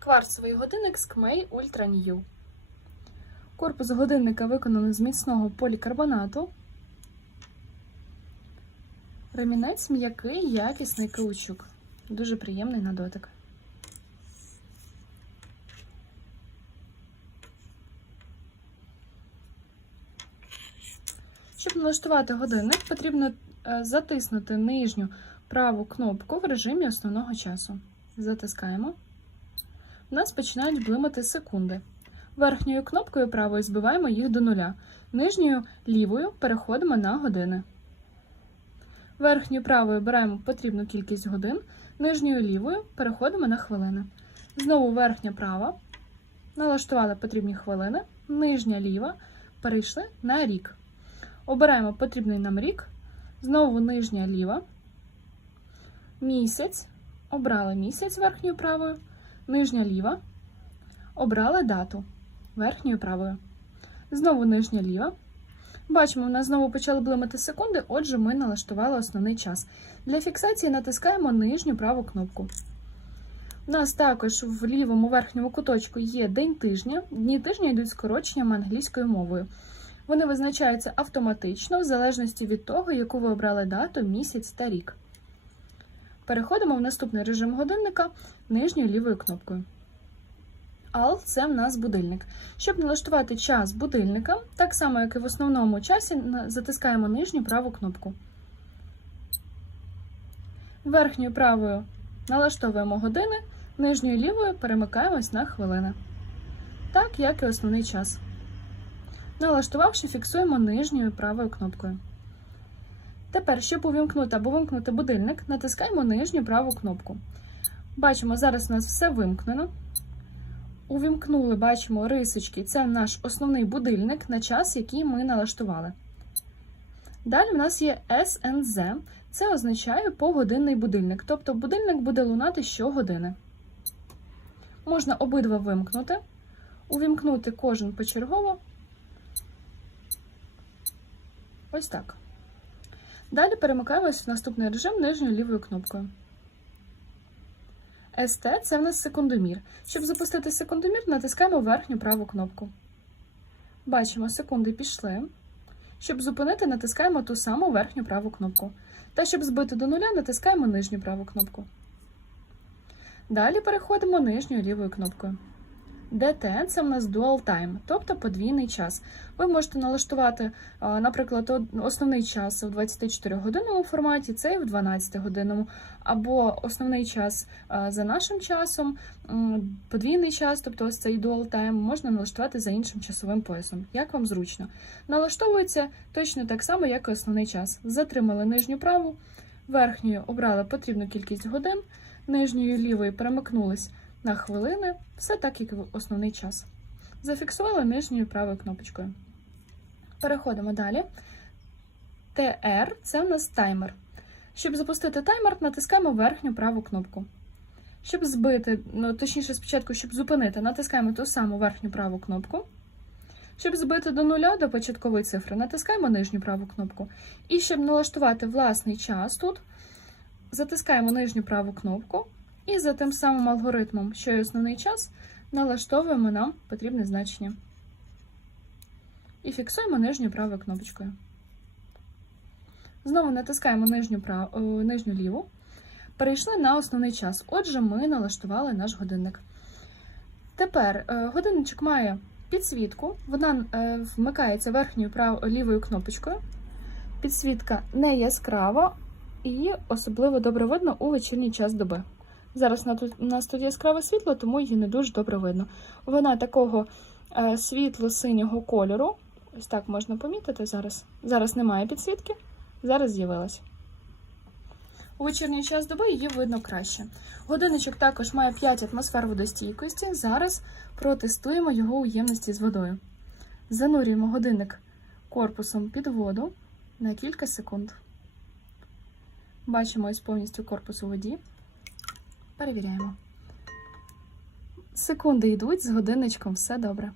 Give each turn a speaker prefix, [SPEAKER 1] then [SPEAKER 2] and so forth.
[SPEAKER 1] Кварцевий годинник Skmei Ultra New. Корпус годинника виконаний з міцного полікарбонату. Ремінець м'який, якісний каучук. Дуже приємний на дотик. Щоб налаштувати годинник, потрібно е, затиснути нижню праву кнопку в режимі основного часу. Затискаємо. Нас починають блимати секунди. Верхньою кнопкою правою збиваємо їх до нуля. Нижньою лівою переходимо на години. Верхньою правою обираємо потрібну кількість годин, нижньою лівою переходимо на хвилини. Знову верхня права. Налаштували потрібні хвилини, нижня ліва перейшли на рік. Обираємо потрібний нам рік, знову нижня ліва, місяць, обрали місяць верхньою правою, нижня ліва, обрали дату верхньою правою. Знову нижня ліва. Бачимо, в нас знову почали блимати секунди, отже, ми налаштували основний час. Для фіксації натискаємо нижню праву кнопку. У нас також в лівому верхньому куточку є день тижня. Дні тижня йдуть скороченням англійською мовою. Вони визначаються автоматично в залежності від того, яку ви обрали дату, місяць та рік. Переходимо в наступний режим годинника нижньою лівою кнопкою. AL – це в нас будильник. Щоб налаштувати час будильника, так само, як і в основному часі, затискаємо нижню праву кнопку. Верхньою правою налаштовуємо години, нижньою лівою перемикаємось на хвилини. Так, як і основний час. Налаштувавши, фіксуємо нижньою правою кнопкою. Тепер, щоб увімкнути або вимкнути будильник, натискаємо нижню праву кнопку. Бачимо, зараз у нас все вимкнено. Увімкнули, бачимо рисочки. Це наш основний будильник на час, який ми налаштували. Далі в нас є SNZ. Це означає погодинний будильник. Тобто будильник буде лунати щогодини. Можна обидва вимкнути, увімкнути кожен почергово. Ось так. Далі перемикаємось в наступний режим нижньою лівою кнопкою. СТ це в нас секундомір. Щоб запустити секундомір, натискаємо верхню праву кнопку. Бачимо, секунди пішли. Щоб зупинити, натискаємо ту саму верхню праву кнопку. Та щоб збити до нуля, натискаємо нижню праву кнопку. Далі переходимо нижньою лівою кнопкою. DT – це в нас Dual Time, тобто подвійний час. Ви можете налаштувати, наприклад, основний час в 24-годинному форматі, цей в 12-годинному, або основний час за нашим часом, подвійний час, тобто ось цей Dual Time, можна налаштувати за іншим часовим поясом, як вам зручно. Налаштовується точно так само, як і основний час. Затримали нижню праву, верхньою обрали потрібну кількість годин, нижньою лівою перемикнулись на хвилини, все так, як в основний час. Зафіксували нижньою правою кнопочкою. Переходимо далі. TR це в нас таймер. Щоб запустити таймер, натискаємо верхню праву кнопку. Щоб збити, ну точніше, спочатку, щоб зупинити, натискаємо ту саму верхню праву кнопку. Щоб збити до нуля до початкової цифри, натискаємо нижню праву кнопку. І щоб налаштувати власний час тут, затискаємо нижню праву кнопку. І за тим самим алгоритмом, що і основний час, налаштовуємо нам потрібне значення. І фіксуємо нижньою правою кнопочкою. Знову натискаємо нижню, прав... о, нижню ліву. Перейшли на основний час. Отже, ми налаштували наш годинник. Тепер е, годинничок має підсвітку, вона е, вмикається верхньою прав... лівою кнопочкою. Підсвітка не яскрава і особливо добре видно у вечірній час доби. Зараз у нас тут яскраве світло, тому її не дуже добре видно. Вона такого е, світло-синього кольору. Ось так можна помітити зараз. Зараз немає підсвітки, зараз з'явилась. У вечірній час доби її видно краще. Годинничок також має 5 атмосфер водостійкості. Зараз протестуємо його у ємності з водою. Занурюємо годинник корпусом під воду на кілька секунд. Бачимо ось повністю корпус у воді. Перевіряємо. Секунди йдуть з годинничком, все добре.